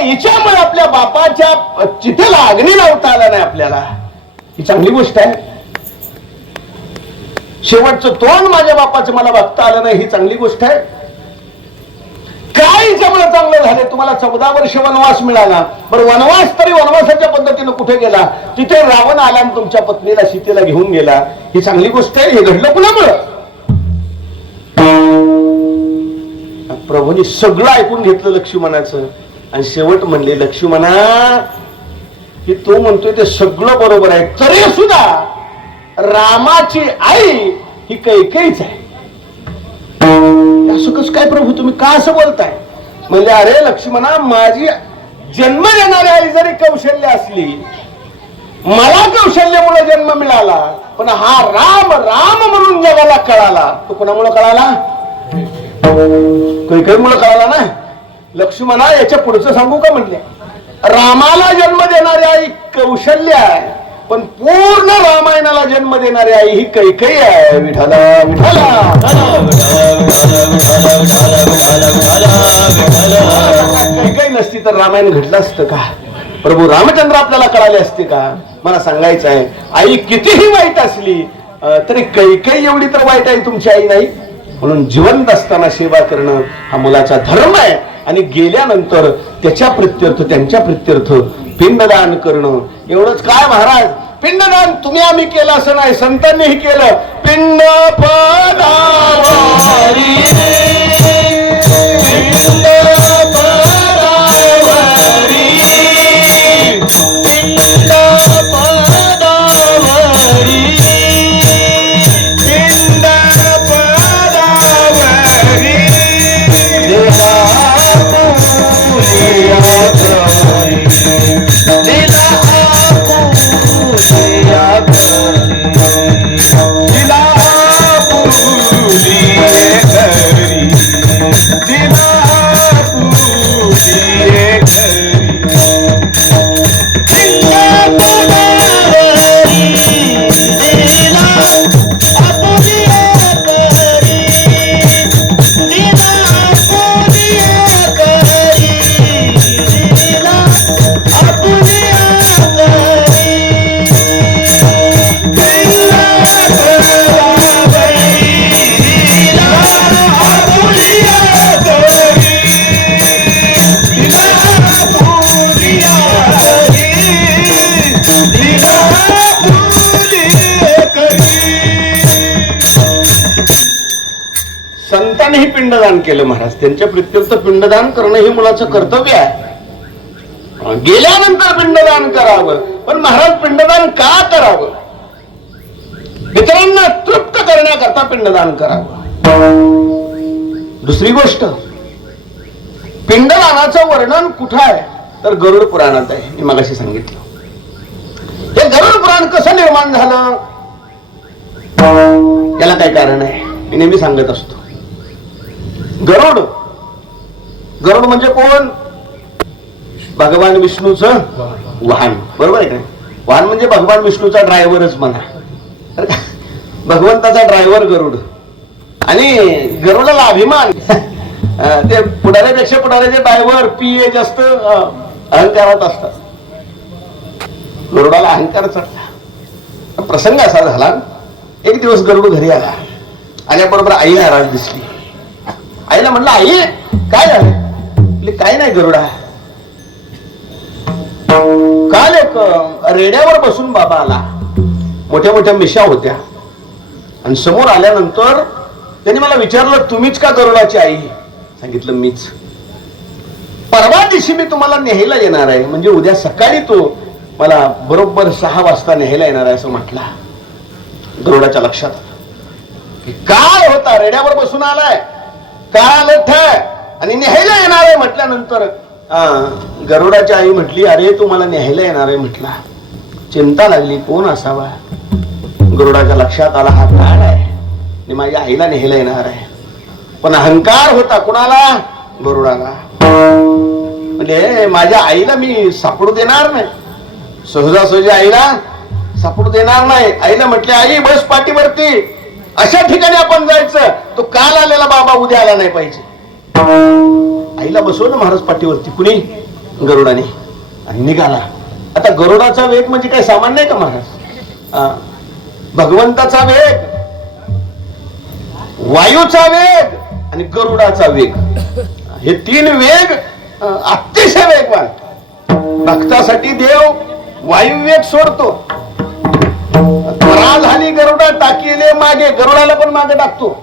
हिच्यामुळे आपल्या बापाच्या चितेला अग्नी लावता आला नाही आपल्याला. ही चांगली गोष्ट आहे. शेवटचं तोंड माझ्या बापाचं मला बघता आलं नाही ही चांगली गोष्ट आहे. काय हिच्यामुळे चांगलं झालं तुम्हाला चौदा वर्ष वनवास मिळाला. बरं वनवास तरी वनवासाच्या पद्धतीनं कुठे गेला? तिथे रावण आला आणि तुमच्या पत्नीला सीतेला घेऊन गेला. ही चांगली गोष्ट आहे हे घडलं कुणामुळं? प्रभूंनी सगळं ऐकून घेतलं लक्ष्मणाचं. आणि शेवट म्हणले लक्ष्मणा की तो म्हणतोय ते सगळं बरोबर आहे. तरी सुद्धा रामाची आई ही कैकेच आहे. असं कसं काय प्रभू तुम्ही का असं बोलताय? म्हणजे अरे लक्ष्मणा माझी जन्म देणारी आई जरी कौशल्य असली मला कौशल्यामुळे जन्म मिळाला पण हा राम राम म्हणून जगाला कळाला. तो कोणामुळे कळाला? काही काही मुळे कळाला ना? लक्ष्मणा याच्या पुढचं सांगू का म्हणले रामाला जन्म देणारी आई कौशल्य आहे पण पूर्ण रामायणाला जन्म देणारी आई ही कैकई आहे. विठाला विठाला कैकई नसती तर रामायण घडलं असतं का? प्रभू रामचंद्र आपल्याला कळाले असते का? मला सांगायचं आहे आई कितीही वाईट असली तरी कैकई एवढी तर वाईट आहे तुमची आई नाही. म्हणून जिवंत असताना सेवा करणं हा मुलाचा धर्म आहे. आणि गेल्यानंतर त्याच्या प्रत्यर्थ त्यांच्या प्रत्यर्थ पिंडदान करणं. एवढंच काय महाराज? पिंडदान तुम्ही आम्ही केलं असं नाही संतांनीही केलं. पिंड पदावरी संतांनी पिंडदान केलं महाराज. त्यांच्या प्रत्यर्थ पिंडदान करणं हे मुलाचं कर्तव्य आहे. गेल्यानंतर पिंडदान करावं. पण महाराज पिंडदान का करावं? इतरांना तृप्त करण्याकरता पिंडदान करावं. दुसरी गोष्ट पिंडदानाचं वर्णन कुठं आहे? तर गरुड पुराणात आहे. मी मगाशी सांगितलं. हे गरुड पुराण कसं निर्माण झालं? त्याला काय कारण आहे? मी नेहमी सांगत असतो. गरुड. गरुड म्हणजे कोण? भगवान विष्णूचं वाहन. बरोबर आहे का वाहन म्हणजे भगवान विष्णूचा ड्रायव्हरच म्हणा. भगवंताचा ड्रायव्हर गरुड. आणि गरुडाला अभिमान. ते पुढाऱ्यापेक्षा पुढाऱ्याचे ड्रायव्हर पीए जास्त अहंकारात असतात. गरुडाला अहंकार चढला प्रसंग असा झाला एक दिवस गरुड घरी आला. आल्याबरोबर आई नाराज दिसली. आईला म्हणलं आई काय झालं? म्हणली, काय नाही गरुडा. काल एक रेड्यावर बसून बाबा आला. मोठ्या मोठ्या मिशा होत्या. आणि समोर आल्यानंतर त्यांनी मला विचारलं तुम्हीच का गरुडाची आई? सांगितलं मीच. परवा दिवशी मी तुम्हाला न्यायला येणार आहे. म्हणजे उद्या सकाळी तो मला बरोबर सहा वाजता न्यायला येणार आहे असं म्हटला. गरुडाच्या लक्षात आलं. काय होता? रेड्यावर बसून आलाय. काय आलं आणि न्यायला येणार आहे म्हटल्यानंतर. गरुडाची आई म्हटली अरे तू मला न्यायला येणार आहे म्हटला. चिंता लागली कोण असावा? गरुडाच्या लक्षात आला हा काळ आहे. आणि माझ्या आईला न्यायला येणार आहे. पण अहंकार होता कुणाला? गरुडाला. म्हणजे माझ्या आईला मी सापडू देणार नाही. सहजासहजी आईला सापडू देणार नाही. आईला म्हटले आई बस पाठीवरती. अशा ठिकाणी आपण जायचं. तो काल बाबा उद्या आला नाही पाहिजे. आईला बसवलं महाराज पाठीवरती कुणी? गरुडाने. आणि निघाला. आता गरुडाचा वेग म्हणजे काय सामान्य आहे का महाराज? भगवंताचा वेग वायूचा वेग आणि गरुडाचा वेग. हे तीन वेग अतिशय वेगवान. भक्तासाठी देव वायू वेग सोडतो. त्वरा झाली गरुडा टाकीले मागे गरुडाला पण मागे टाकतो.